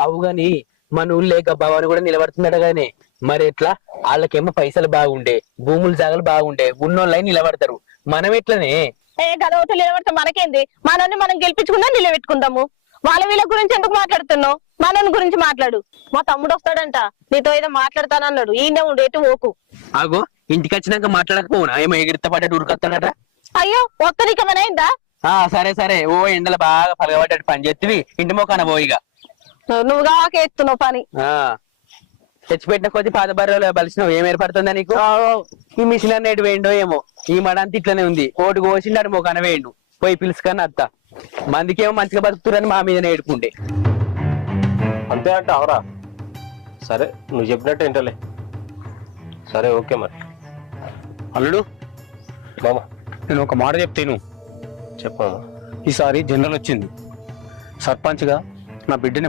అవు గాని మన ఊళ్ళో గబ్బావని కూడా నిలబడుతున్నాడు గానీ మరి ఎట్లా? వాళ్ళకేమో పైసలు బాగుండే, భూములు జాగలు బాగుండే, ఉన్నోళ్ళై నిలబడతారు. మనం ఎట్లనే? గదవతలు నిలబడితే మనకేంది? మనల్ని మనం గెలిపించుకున్నా నిలబెట్టుకుందాము. వాళ్ళ వీళ్ళ గురించి ఎందుకు మాట్లాడుతున్నావు? మనల్ని గురించి మాట్లాడు. మా తమ్ముడు వస్తాడంట, నీతో ఏదో మాట్లాడతానన్నాడు. ఈయన ఉండు, ఎటు ఓకు. ఆగో, ఇంటికి వచ్చినాక మాట్లాడకపోనా? ఏమో ఎగిరిత పడ్డట్టు ఉరుకొస్తాడట. అయ్యో, ఒక్కరికమైనా సరే సరే, ఓ ఎండలు బాగా పలగబడ్డట్టు పని చేతివి, ఇంటి మొక్కన పోయిగా. నువ్వు కాకేస్తున్నావు పని. తెచ్చిపెట్టిన కొద్ది పాత బర్రెలు బలిసినావు. ఏం ఏర్పడుతుందా నీకు? ఈ మిషన్ అన్నేటి వేయండో ఏమో, ఈ మడంతా ఇట్లనే ఉంది. ఓటు కోసిండాడు మొక్కన వేయండు, పోయి పిలుసుకని అత్త. మందికేమో మంచిగా బతుకుతురని మా మీద నేడుకుండే. అంతే అంటే అవరా? సరే, నువ్వు చెప్పినట్టు ఏంటలే. సరే, ఓకే మరి. అల్లుడు మామ, నేను ఒక మాట చెప్తాను. చెప్పమ్మా. ఈసారి జనరల్ వచ్చింది. సర్పంచ్గా నా బిడ్డని